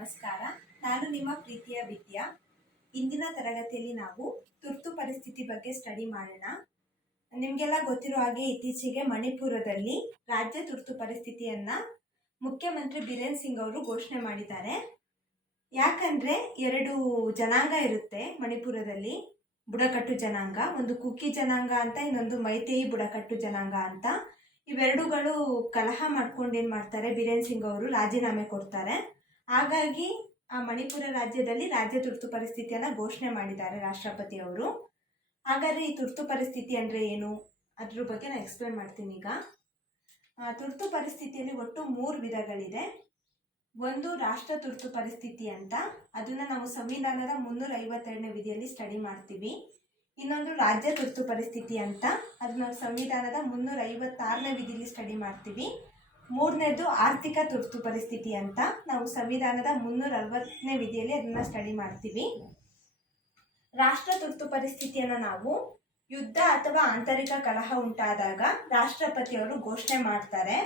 ನಮಸ್ಕಾರ. ನಾನು ನಿಮ್ಮ ಪ್ರೀತಿಯ ವಿದ್ಯಾ ಇಂದಿನ ತರಗತಿಯಲ್ಲಿ ನಾವು ತುರ್ತು ಪರಿಸ್ಥಿತಿ ಬಗ್ಗೆ ಸ್ಟಡಿ ಮಾಡೋಣ. ನಿಮಗೆಲ್ಲ ಗೊತ್ತಿರೋ ಹಾಗೆ ಇತ್ತೀಚೆಗೆ ಮಣಿಪುರದಲ್ಲಿ ರಾಜ್ಯ ತುರ್ತು ಪರಿಸ್ಥಿತಿಯನ್ನ ಮುಖ್ಯಮಂತ್ರಿ ಬಿರೇನ್ ಸಿಂಗ್ ಅವರು ಘೋಷಣೆ ಮಾಡಿದ್ದಾರೆ. ಯಾಕಂದ್ರೆ ಎರಡು ಜನಾಂಗ ಇರುತ್ತೆ ಮಣಿಪುರದಲ್ಲಿ. ಬುಡಕಟ್ಟು ಜನಾಂಗ, ಒಂದು ಕುಕ್ಕಿ ಜನಾಂಗ ಅಂತ, ಇನ್ನೊಂದು ಮೈತೇಯಿ ಬುಡಕಟ್ಟು ಜನಾಂಗ ಅಂತ. ಇವೆರಡುಗಳು ಕಲಹ ಮಾಡ್ಕೊಂಡು ಏನು ಮಾಡ್ತಾರೆ? ಬಿರೇನ್ ಸಿಂಗ್ ಅವರು ರಾಜೀನಾಮೆ ಕೊಡ್ತಾರೆ. ಹಾಗಾಗಿ ಆ ಮಣಿಪುರ ರಾಜ್ಯದಲ್ಲಿ ರಾಜ್ಯ ತುರ್ತು ಪರಿಸ್ಥಿತಿಯನ್ನು ಘೋಷಣೆ ಮಾಡಿದ್ದಾರೆ ರಾಷ್ಟ್ರಪತಿ ಅವರು. ಹಾಗಾದ್ರೆ ಈ ತುರ್ತು ಪರಿಸ್ಥಿತಿ ಅಂದರೆ ಏನು? ಅದ್ರ ಬಗ್ಗೆ ನಾನು ಎಕ್ಸ್ಪ್ಲೇನ್ ಮಾಡ್ತೀನಿ ಈಗ. ತುರ್ತು ಪರಿಸ್ಥಿತಿಯಲ್ಲಿ ಒಟ್ಟು ಮೂರು ವಿಧಗಳಿದೆ. ಒಂದು, ರಾಷ್ಟ್ರ ತುರ್ತು ಪರಿಸ್ಥಿತಿ ಅಂತ. ಅದನ್ನ ನಾವು ಸಂವಿಧಾನದ ಮುನ್ನೂರ ಐವತ್ತೆರಡನೇ ವಿಧಿಯಲ್ಲಿ ಸ್ಟಡಿ ಮಾಡ್ತೀವಿ. ಇನ್ನೊಂದು, ರಾಜ್ಯ ತುರ್ತು ಪರಿಸ್ಥಿತಿ ಅಂತ. ಅದನ್ನ ನಾವು ಸಂವಿಧಾನದ ಮುನ್ನೂರ ಐವತ್ತಾರನೇ ವಿಧಿಯಲ್ಲಿ ಸ್ಟಡಿ ಮಾಡ್ತೀವಿ. ಮೂರನೇದು ಆರ್ಥಿಕ ತುರ್ತು ಪರಿಸ್ಥಿತಿ ಅಂತ ನಾವು ಸಂವಿಧಾನದ ಮುನ್ನೂರ ಅರವತ್ತನೇ ವಿಧಿಯಲ್ಲಿ ಅದನ್ನ ಸ್ಟಡಿ ಮಾಡ್ತೀವಿ. ರಾಷ್ಟ್ರ ತುರ್ತು ಪರಿಸ್ಥಿತಿಯನ್ನು ನಾವು ಯುದ್ಧ ಅಥವಾ ಆಂತರಿಕ ಕಲಹ ಉಂಟಾದಾಗ ರಾಷ್ಟ್ರಪತಿಯವರು ಘೋಷಣೆ ಮಾಡ್ತಾರೆ.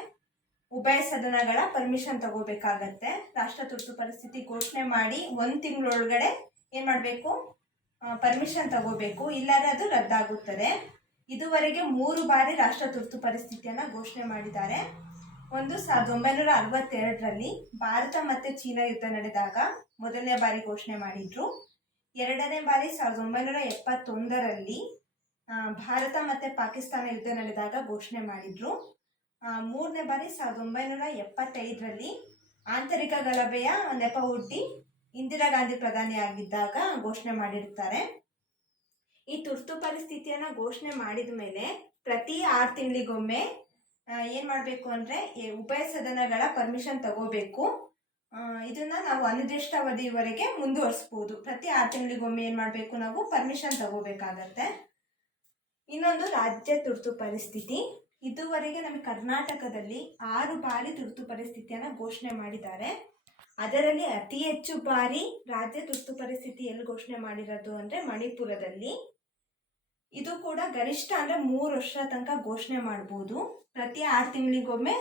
ಉಭಯ ಸದನಗಳ ಪರ್ಮಿಷನ್ ತಗೋಬೇಕಾಗತ್ತೆ. ರಾಷ್ಟ್ರ ತುರ್ತು ಪರಿಸ್ಥಿತಿ ಘೋಷಣೆ ಮಾಡಿ ಒಂದು ತಿಂಗಳೊಳಗಡೆ ಏನು ಮಾಡಬೇಕು? ಪರ್ಮಿಷನ್ ತಗೋಬೇಕು. ಇಲ್ಲಾದ್ರೆ ಅದು ರದ್ದಾಗುತ್ತದೆ. ಇದುವರೆಗೆ ಮೂರು ಬಾರಿ ರಾಷ್ಟ್ರ ತುರ್ತು ಪರಿಸ್ಥಿತಿಯನ್ನು ಘೋಷಣೆ ಮಾಡಿದ್ದಾರೆ. ಒಂದು ಸಾವಿರದ ಒಂಬೈನೂರ ಅರವತ್ತೆರಡರಲ್ಲಿ ಭಾರತ ಮತ್ತು ಚೀನಾ ಯುದ್ಧ ನಡೆದಾಗ ಮೊದಲನೇ ಬಾರಿ ಘೋಷಣೆ ಮಾಡಿದ್ರು. ಎರಡನೇ ಬಾರಿ ಸಾವಿರದ ಒಂಬೈನೂರ ಎಪ್ಪತ್ತೊಂದರಲ್ಲಿ ಭಾರತ ಮತ್ತು ಪಾಕಿಸ್ತಾನ ಯುದ್ಧ ನಡೆದಾಗ ಘೋಷಣೆ ಮಾಡಿದ್ರು. ಮೂರನೇ ಬಾರಿ ಸಾವಿರದ ಒಂಬೈನೂರ ಎಪ್ಪತ್ತೈದರಲ್ಲಿ ಆಂತರಿಕ ಗಲಭೆಯ ನೆಪ ಹುಟ್ಟಿ ಇಂದಿರಾ ಗಾಂಧಿ ಪ್ರಧಾನಿಯಾಗಿದ್ದಾಗ ಘೋಷಣೆ ಮಾಡಿರ್ತಾರೆ. ಈ ತುರ್ತು ಪರಿಸ್ಥಿತಿಯನ್ನು ಘೋಷಣೆ ಮಾಡಿದ ಮೇಲೆ ಪ್ರತಿ ಆರು ತಿಂಗಳಿಗೊಮ್ಮೆ ಏನು ಮಾಡಬೇಕು ಅಂದರೆ ಉಭಯ ಸದನಗಳ ಪರ್ಮಿಷನ್ ತಗೋಬೇಕು. ಇದನ್ನ ನಾವು ಅನಿರ್ದಿಷ್ಟಾವಧಿವರೆಗೆ ಮುಂದುವರಿಸ್ಬೋದು. ಪ್ರತಿ ಆರು ತಿಂಗಳಿಗೊಮ್ಮೆ ಏನು ಮಾಡಬೇಕು ನಾವು? ಪರ್ಮಿಷನ್ ತಗೋಬೇಕಾಗತ್ತೆ. ಇನ್ನೊಂದು ರಾಜ್ಯ ತುರ್ತು ಪರಿಸ್ಥಿತಿ. ಇದುವರೆಗೆ ನಮ್ಮ ಕರ್ನಾಟಕದಲ್ಲಿ ಆರು ಬಾರಿ ತುರ್ತು ಪರಿಸ್ಥಿತಿಯನ್ನು ಘೋಷಣೆ ಮಾಡಿದ್ದಾರೆ. ಅದರಲ್ಲಿ ಅತಿ ಹೆಚ್ಚು ಬಾರಿ ರಾಜ್ಯ ತುರ್ತು ಪರಿಸ್ಥಿತಿ ಎಲ್ಲಿ ಘೋಷಣೆ ಮಾಡಿರೋದು ಅಂದರೆ ಮಣಿಪುರದಲ್ಲಿ. ಇದು ಕೂಡ ಗರಿಷ್ಠ ಅಂದರೆ ಮೂರು ವರ್ಷ ತನಕ ಘೋಷಣೆ ಮಾಡ್ಬೋದು. ಪ್ರತಿ ಆರು ತಿಂಗಳಿಗೊಮ್ಮೆ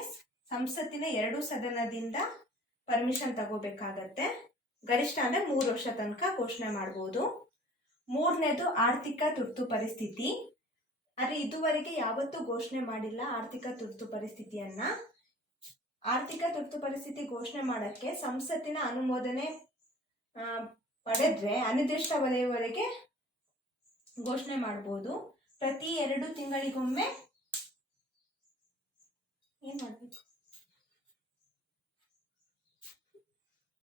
ಸಂಸತ್ತಿನ ಎರಡು ಸದನದಿಂದ ಪರ್ಮಿಷನ್ ತಗೋಬೇಕಾಗತ್ತೆ. ಗರಿಷ್ಠ ಅಂದರೆ ಮೂರು ವರ್ಷ ತನಕ ಘೋಷಣೆ ಮಾಡ್ಬೋದು. ಮೂರನೇದು ಆರ್ಥಿಕ ತುರ್ತು ಪರಿಸ್ಥಿತಿ. ಆದರೆ ಇದುವರೆಗೆ ಯಾವತ್ತೂ ಘೋಷಣೆ ಮಾಡಿಲ್ಲ ಆರ್ಥಿಕ ತುರ್ತು ಪರಿಸ್ಥಿತಿಯನ್ನ. ಆರ್ಥಿಕ ತುರ್ತು ಪರಿಸ್ಥಿತಿ ಘೋಷಣೆ ಮಾಡೋಕ್ಕೆ ಸಂಸತ್ತಿನ ಅನುಮೋದನೆ ಪಡೆದ್ರೆ ಅನಿರ್ದಿಷ್ಟ ಅನಿರ್ದಿಷ್ಟಾವಧಿಯವರೆಗೆ ಘೋಷಣೆ ಮಾಡ್ಬೋದು. ಪ್ರತಿ ಎರಡು ತಿಂಗಳಿಗೊಮ್ಮೆ ಏನು ಮಾಡಬೇಕು?